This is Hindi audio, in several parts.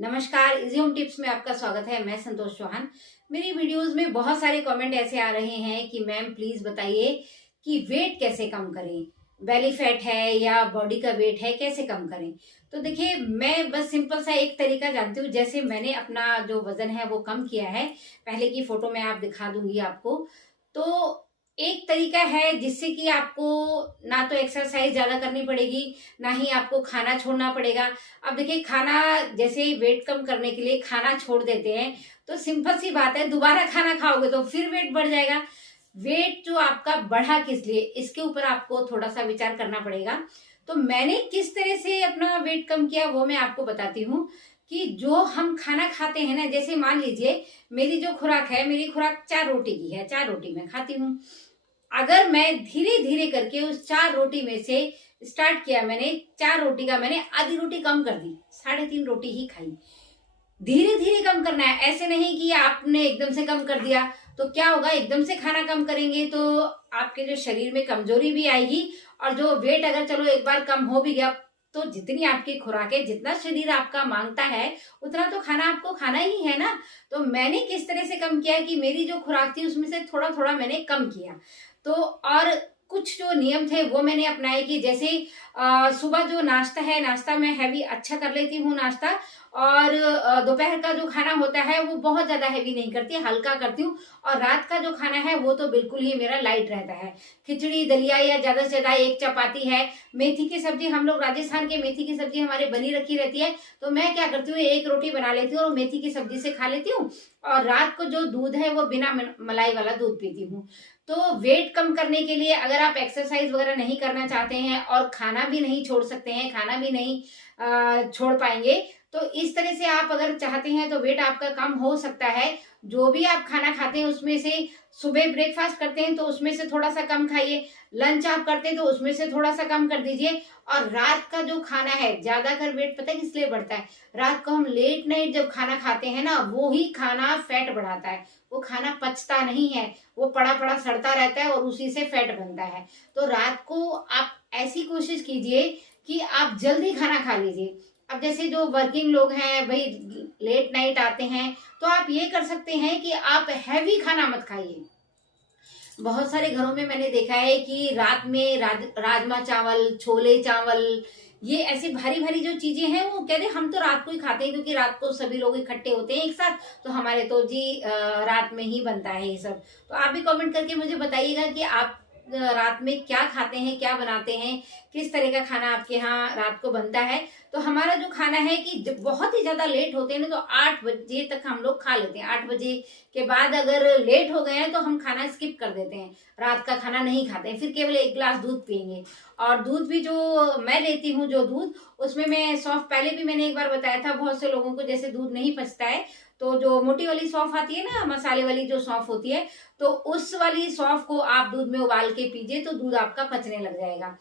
नमस्कार, इजी होम टिप्स में आपका स्वागत है। मैं संतोष चौहान। मेरी वीडियोस में बहुत सारे कमेंट ऐसे आ रहे हैं कि मैम प्लीज बताइए कि वेट कैसे कम करें, बेली फैट है या बॉडी का वेट है, कैसे कम करें। तो देखिए, मैं बस सिंपल सा एक तरीका जानती हूँ। जैसे मैंने अपना जो वजन है वो कम किया है, पहले की फोटो में आप दिखा दूंगी आपको। तो एक तरीका है जिससे कि आपको ना तो एक्सरसाइज ज्यादा करनी पड़ेगी, ना ही आपको खाना छोड़ना पड़ेगा। अब देखिए, खाना जैसे ही वेट कम करने के लिए खाना छोड़ देते हैं तो सिंपल सी बात है, दोबारा खाना खाओगे तो फिर वेट बढ़ जाएगा। वेट जो आपका बढ़ा किस लिए, इसके ऊपर आपको थोड़ा सा विचार करना पड़ेगा। तो मैंने किस तरह से अपना वेट कम किया वो मैं आपको बताती हूँ। कि जो हम खाना खाते हैं ना, जैसे मान लीजिए मेरी जो खुराक है, मेरी खुराक 4 रोटी की है, 4 रोटी मैं खाती हूँ। अगर मैं धीरे धीरे करके उस 4 रोटी में से स्टार्ट किया, मैंने 4 रोटी का मैंने आधी रोटी कम कर दी, 3.5 रोटी ही खाई। धीरे धीरे कम करना है, ऐसे नहीं कि आपने एकदम से कम कर दिया। तो क्या होगा, एकदम से खाना कम करेंगे तो आपके जो शरीर में कमजोरी भी आएगी। और जो वेट अगर चलो एक बार कम हो भी गया, तो जितनी आपकी खुराक है, जितना शरीर आपका मांगता है, उतना तो खाना आपको खाना ही है ना। तो मैंने किस तरह से कम किया कि मेरी जो खुराक थी उसमें से थोड़ा थोड़ा मैंने कम किया। तो और कुछ जो नियम थे वो मैंने अपनाए कि जैसे सुबह जो नाश्ता है, नाश्ता मैं हैवी अच्छा कर लेती हूँ नाश्ता। और दोपहर का जो खाना होता है वो बहुत ज्यादा हैवी नहीं करती, हल्का करती हूँ। और रात का जो खाना है वो तो बिल्कुल ही मेरा लाइट रहता है। खिचड़ी दलिया या ज्यादा से ज्यादा एक चपाती है। मेथी की सब्जी, हम लोग राजस्थान के मेथी की सब्जी हमारे बनी रखी रहती है, तो मैं क्या करती हूँ, एक रोटी बना लेती हूँ और मेथी की सब्जी से खा लेती हूँ। और रात को जो दूध है वो बिना मलाई वाला दूध पीती हूँ। तो वेट कम करने के लिए अगर आप एक्सरसाइज वगैरह नहीं करना चाहते हैं और खाना भी नहीं छोड़ सकते हैं, खाना भी नहीं छोड़ पाएंगे, तो इस तरह से आप अगर चाहते हैं तो वेट आपका कम हो सकता है। जो भी आप खाना खाते हैं उसमें से, सुबह ब्रेकफास्ट करते हैं तो उसमें से थोड़ा सा कम खाइए, लंच आप करते हैं तो उसमें से थोड़ा सा कम कर दीजिए। और रात का जो खाना है, ज्यादातर वेट पता है किस लिए बढ़ता है, रात को हम लेट नाइट जब खाना खाते हैं ना, वो ही खाना फैट बढ़ाता है। वो खाना पचता नहीं है, वो पड़ा पड़ा सड़ता रहता है और उसी से फैट बनता है। तो रात को आप ऐसी कोशिश कीजिए कि आप जल्दी खाना खा लीजिए। अब जैसे जो वर्किंग लोग हैं भाई, लेट नाइट आते हैं, तो आप ये कर सकते हैं कि आप हैवी खाना मत खाइए। बहुत सारे घरों में मैंने देखा है कि रात में राजमा चावल, छोले चावल, ये ऐसी भारी भारी जो चीजें हैं वो कहते हैं हम तो रात को ही खाते हैं, क्योंकि रात को सभी लोग इकट्ठे होते हैं एक साथ, तो हमारे तो जी रात में ही बनता है ये सब। तो आप भी कमेंट करके मुझे बताइएगा कि आप रात में क्या खाते हैं, क्या बनाते हैं, किस तरह का खाना आपके यहाँ रात को बनता है। तो हमारा जो खाना है कि जब बहुत ही ज्यादा लेट होते हैं ना, तो 8 बजे तक हम लोग खा लेते हैं। 8 बजे के बाद अगर लेट हो गए हैं तो हम खाना स्किप कर देते हैं, रात का खाना नहीं खाते हैं, फिर केवल एक गिलास दूध पियेंगे। और दूध भी जो मैं लेती हूँ, जो दूध, उसमें मैं सौंफ, पहले भी मैंने एक बार बताया था, बहुत से लोगों को जैसे दूध नहीं पचता है, तो जो मोटी वाली सौंफ आती है ना, मसाले वाली जो सौंफ होती है, तो उस वाली सौंफ को आप दूध में उबाल के पीजिए तो दूध आपका पचने लग जाएगा।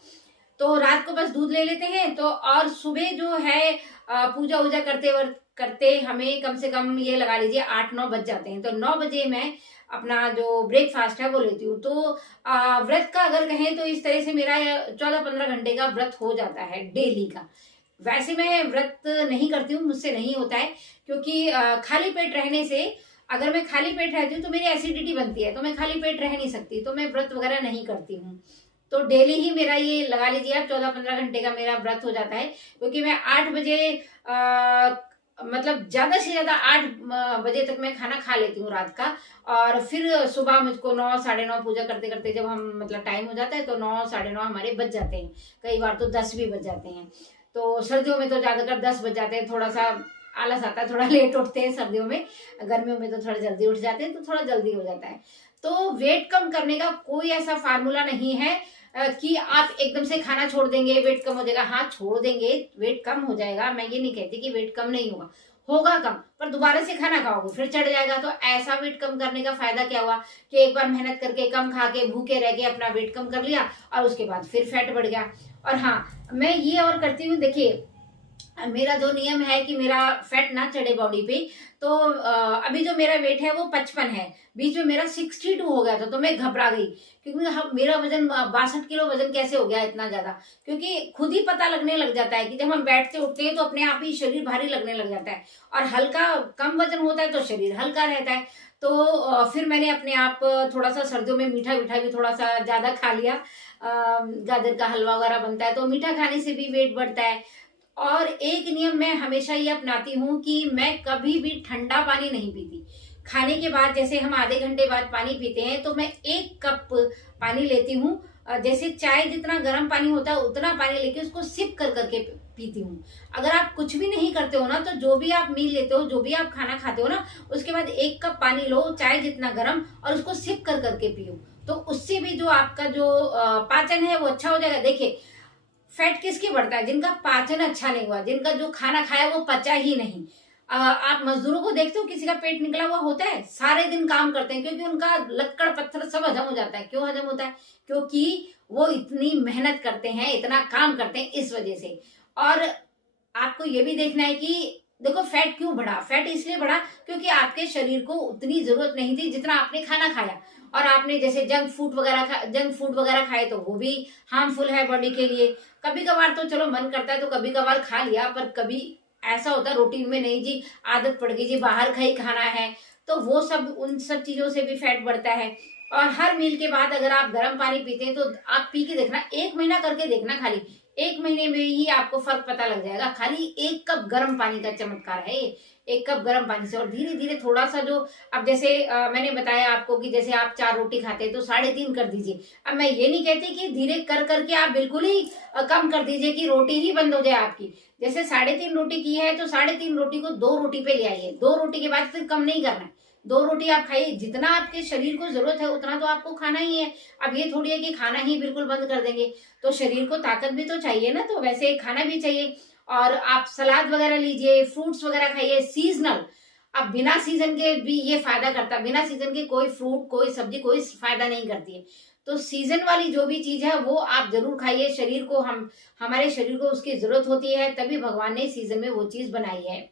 तो रात को बस दूध ले लेते हैं। तो और सुबह जो है पूजा वूजा करते वक्त करते हमें कम से कम ये लगा लीजिए 8-9 बज जाते हैं। तो 9 बजे मैं अपना जो ब्रेकफास्ट है वो लेती हूँ। तो व्रत का अगर कहें तो इस तरह से मेरा 14-15 घंटे का व्रत हो जाता है डेली का। वैसे मैं व्रत नहीं करती हूँ, मुझसे नहीं होता है, क्योंकि खाली पेट रहने से, अगर मैं खाली पेट रहती हूँ तो मेरी एसिडिटी बनती है, तो मैं खाली पेट रह नहीं सकती, तो मैं व्रत वगैरह नहीं करती हूँ। तो डेली ही मेरा ये लगा लीजिए आप 14-15 घंटे का मेरा व्रत हो जाता है, क्योंकि मैं 8 बजे मतलब ज्यादा से ज्यादा 8 बजे तक मैं खाना खा लेती हूँ रात का। और फिर सुबह मुझको 9-9:30 पूजा करते करते जब हम मतलब टाइम हो जाता है तो 9-9:30 हमारे बज जाते हैं, कई बार तो 10 भी बज जाते हैं। तो सर्दियों में तो ज्यादातर 10 बज जाते हैं, थोड़ा सा आलस आता है, थोड़ा लेट उठते हैं सर्दियों में, गर्मियों में तो थोड़ा जल्दी उठ जाते हैं, तो थोड़ा जल्दी हो जाता है। तो वेट कम करने का कोई ऐसा फार्मूला नहीं है कि आप एकदम से खाना छोड़ देंगे वेट कम हो जाएगा। हाँ, छोड़ देंगे वेट कम हो जाएगा, मैं ये नहीं कहती कि वेट कम नहीं होगा, होगा कम, पर दोबारा से खाना खाओगे फिर चढ़ जाएगा। तो ऐसा वेट कम करने का फायदा क्या हुआ कि एक बार मेहनत करके कम खा के भूखे रह के अपना वेट कम कर लिया और उसके बाद फिर फैट बढ़ गया। और हाँ, मैं ये और करती हूँ, देखिए मेरा जो नियम है कि मेरा फैट ना चढ़े बॉडी पे, तो अभी जो मेरा वेट है वो 55 है। बीच में मेरा 62 हो गया था, तो मैं घबरा गई, क्योंकि मेरा वजन 62 किलो वजन कैसे हो गया इतना ज्यादा। क्योंकि खुद ही पता लगने लग जाता है कि जब हम बेड से उठते हैं तो अपने आप ही शरीर भारी लगने लग जाता है, और हल्का कम वजन होता है तो शरीर हल्का रहता है। तो फिर मैंने अपने आप थोड़ा सा सर्दियों में मीठा मीठा भी थोड़ा सा ज्यादा खा लिया। गाजर का हलवा वगैरह बनता है तो मीठा खाने से भी वेट बढ़ता है। और एक नियम मैं हमेशा ये अपनाती हूँ कि मैं कभी भी ठंडा पानी नहीं पीती। खाने के बाद जैसे हम आधे घंटे बाद पानी पीते हैं, तो मैं 1 कप पानी लेती हूँ। जैसे चाय जितना गर्म पानी होता है उतना पानी लेके उसको सिप कर करके पीती हूँ। अगर आप कुछ भी नहीं करते हो ना, तो जो भी आप मील लेते हो, जो भी आप खाना खाते हो ना, उसके बाद 1 कप पानी लो चाय जितना गर्म, और उसको सिप कर करके पियो। तो उससे भी जो आपका जो पाचन है वो अच्छा हो जाएगा। देखिए, फैट किसकी बढ़ता है? जिनका पाचन अच्छा नहीं हुआ, जिनका जो खाना खाया वो पचा ही नहीं। आप मजदूरों को देखते हो, किसी का पेट निकला हुआ होता है, सारे दिन काम करते हैं, क्योंकि उनका लक्कड़ पत्थर सब हजम हो जाता है। क्यों हजम होता है? क्योंकि वो इतनी मेहनत करते हैं, इतना काम करते हैं, इस वजह से। और आपको ये भी देखना है कि देखो, फैट क्यों बढ़ा? फैट इसलिए बढ़ा क्योंकि आपके शरीर को उतनी जरूरत नहीं थी जितना आपने खाना खाया। और आपने जैसे जंक फूड वगैरह खाए, तो वो भी हार्मफुल है बॉडी के लिए। कभी कभार तो चलो मन करता है तो कभी कभार खा लिया, पर कभी ऐसा होता है रूटीन में नहीं जी, आदत पड़ गई जी बाहर का ही खाना है, तो वो सब, उन सब चीजों से भी फैट बढ़ता है। और हर मील के बाद अगर आप गर्म पानी पीते हैं, तो आप पी के देखना, 1 महीना करके देखना, खाली 1 महीने में ही आपको फर्क पता लग जाएगा। खाली 1 कप गर्म पानी का चमत्कार है ये। 1 कप गर्म पानी से, और धीरे धीरे थोड़ा सा जो, अब जैसे मैंने बताया आपको कि जैसे आप 4 रोटी खाते हैं तो 3.5 कर दीजिए। अब मैं ये नहीं कहती कि धीरे कर करके आप बिल्कुल ही कम कर दीजिए कि रोटी ही बंद हो जाए आपकी। जैसे 3.5 रोटी की है तो 3.5 रोटी को 2 रोटी पे ले आइए। 2 रोटी के बाद फिर कम नहीं करना है। 2 रोटी आप खाइए, जितना आपके शरीर को जरूरत है उतना तो आपको खाना ही है। अब ये थोड़ी है कि खाना ही बिल्कुल बंद कर देंगे, तो शरीर को ताकत भी तो चाहिए ना, तो वैसे खाना भी चाहिए। और आप सलाद वगैरह लीजिए, फ्रूट्स वगैरह खाइए सीजनल। अब बिना सीजन के भी ये फायदा करता है, बिना सीजन के कोई फ्रूट, कोई सब्जी, कोई फायदा नहीं करती है। तो सीजन वाली जो भी चीज है वो आप जरूर खाइए। शरीर को, हमारे शरीर को उसकी जरूरत होती है, तभी भगवान ने सीजन में वो चीज बनाई है।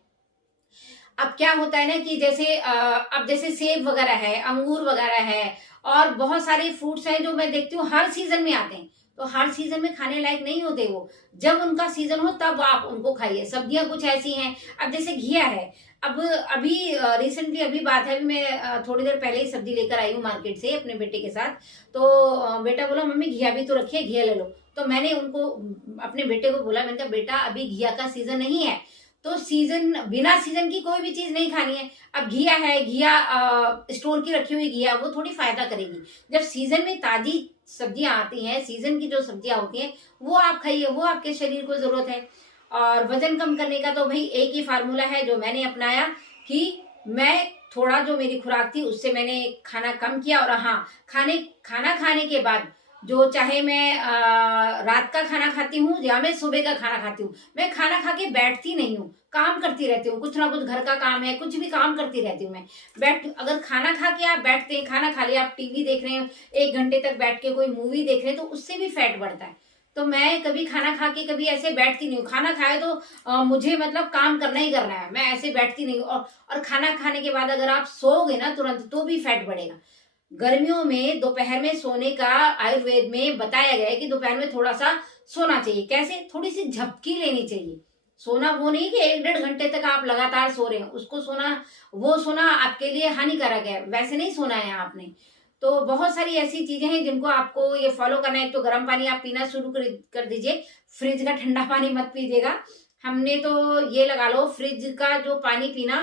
अब क्या होता है ना कि जैसे अब जैसे सेब वगैरह है, अंगूर वगैरह है, और बहुत सारे फ्रूट्स हैं जो मैं देखती हूँ हर सीजन में आते हैं, तो हर सीजन में खाने लायक नहीं होते वो। जब उनका सीजन हो तब आप उनको खाइए। सब्जियां कुछ ऐसी हैं, अब जैसे घिया है। अब अभी रिसेंटली अभी बात है, अभी मैं थोड़ी देर पहले ही सब्जी लेकर आई हूँ मार्केट से अपने बेटे के साथ। तो बेटा बोला मम्मी घिया भी तो रखी है, घिया ले लो। तो मैंने उनको, अपने बेटे को बोला, मैंने कहा बेटा अभी घिया का सीजन नहीं है, तो सीजन, बिना सीजन की कोई भी चीज नहीं खानी है। अब घिया है, घिया स्टोर की रखी हुई घिया वो थोड़ी फायदा करेगी। जब सीजन में ताजी सब्जियां आती हैं, सीजन की जो सब्जियां होती हैं वो आप खाइए, वो आपके शरीर को जरूरत है। और वजन कम करने का तो भाई एक ही फार्मूला है जो मैंने अपनाया, कि मैं थोड़ा, जो मेरी खुराक थी उससे मैंने खाना कम किया। और हाँ, खाना खाने के बाद जो, चाहे मैं रात का खाना खाती हूँ या मैं सुबह का खाना खाती हूँ, मैं खाना खा के बैठती नहीं हूँ, काम करती रहती हूँ। कुछ ना कुछ घर का काम है, कुछ भी काम करती रहती हूँ मैं। अगर खाना खा के आप बैठते हैं, खाना खा लिया, आप टीवी देख रहे हैं, 1 घंटे तक बैठ के कोई मूवी देख रहे हैं, तो उससे भी फैट बढ़ता है। तो मैं कभी खाना खा के कभी ऐसे बैठती नहीं हूँ। खाना खाए तो मुझे मतलब काम करना ही करना है, मैं ऐसे बैठती नहीं हूँ। और खाना खाने के बाद अगर आप सोओगे ना तुरंत, तो भी फैट बढ़ेगा। गर्मियों में दोपहर में सोने का आयुर्वेद में बताया गया है कि दोपहर में थोड़ा सा सोना चाहिए। कैसे? थोड़ी सी झपकी लेनी चाहिए। सोना वो नहीं कि 1-1.5 घंटे तक आप लगातार सो रहे हैं, उसको सोना, वो सोना आपके लिए हानिकारक है, वैसे नहीं सोना है आपने। तो बहुत सारी ऐसी चीजें हैं जिनको आपको ये फॉलो करना है। एक तो गर्म पानी आप पीना शुरू कर दीजिए, फ्रिज का ठंडा पानी मत पीजिएगा। हमने तो ये लगा लो, फ्रिज का जो पानी पीना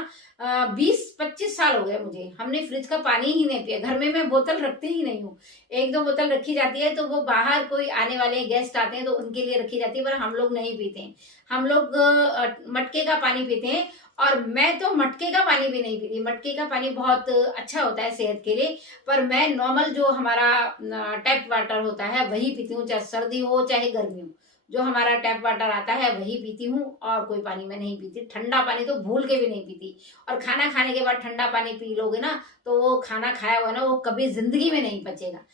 20-25 साल हो गए मुझे, हमने फ्रिज का पानी ही नहीं पिया। घर में मैं बोतल रखती ही नहीं हूँ, 1-2 बोतल रखी जाती है तो वो बाहर कोई आने वाले गेस्ट आते हैं तो उनके लिए रखी जाती है, पर हम लोग नहीं पीते हैं। हम लोग मटके का पानी पीते हैं। और मैं तो मटके का पानी भी नहीं पीती। मटके का पानी बहुत अच्छा होता है सेहत के लिए, पर मैं नॉर्मल जो हमारा टैप वाटर होता है वही पीती हूँ, चाहे सर्दी हो चाहे गर्मी हो। जो हमारा टैप वाटर आता है वही पीती हूँ, और कोई पानी मैं नहीं पीती। ठंडा पानी तो भूल के भी नहीं पीती। और खाना खाने के बाद ठंडा पानी पी लोगे ना, तो वो खाना खाया हुआ ना वो कभी जिंदगी में नहीं पचेगा।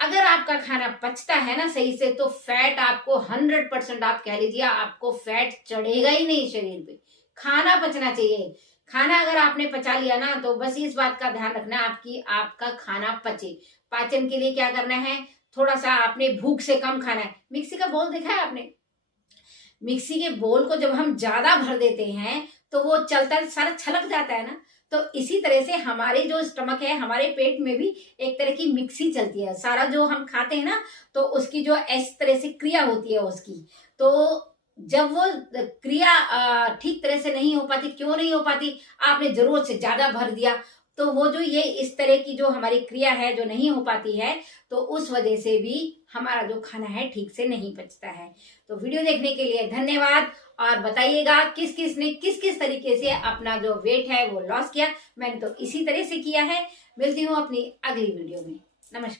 अगर आपका खाना पचता है ना सही से, तो फैट आपको 100% आप कह लीजिए, आपको फैट चढ़ेगा ही नहीं शरीर पे। खाना पचना चाहिए। खाना अगर आपने पचा लिया ना, तो बस इस बात का ध्यान रखना आपकी आपका खाना पचे। पाचन के लिए क्या करना है, थोड़ा सा आपने भूख से कम खाना है। मिक्सी का बोल देखा है आपने? मिक्सी के बोल को जब हम ज्यादा भर देते हैं तो वो चलता सारा छलक जाता है ना। तो इसी तरह से हमारे जो स्टमक है, हमारे पेट में भी एक तरह की मिक्सी चलती है। सारा जो हम खाते हैं ना, तो उसकी जो इस तरह से क्रिया होती है उसकी, तो जब वो क्रिया ठीक तरह से नहीं हो पाती, क्यों नहीं हो पाती, आपने जरूरत से ज्यादा भर दिया, तो वो जो ये इस तरह की जो हमारी क्रिया है जो नहीं हो पाती है, तो उस वजह से भी हमारा जो खाना है ठीक से नहीं पचता है। तो वीडियो देखने के लिए धन्यवाद। और बताइएगा किस किस ने किस किस तरीके से अपना जो वेट है वो लॉस किया। मैंने तो इसी तरह से किया है। मिलती हूँ अपनी अगली वीडियो में। नमस्कार।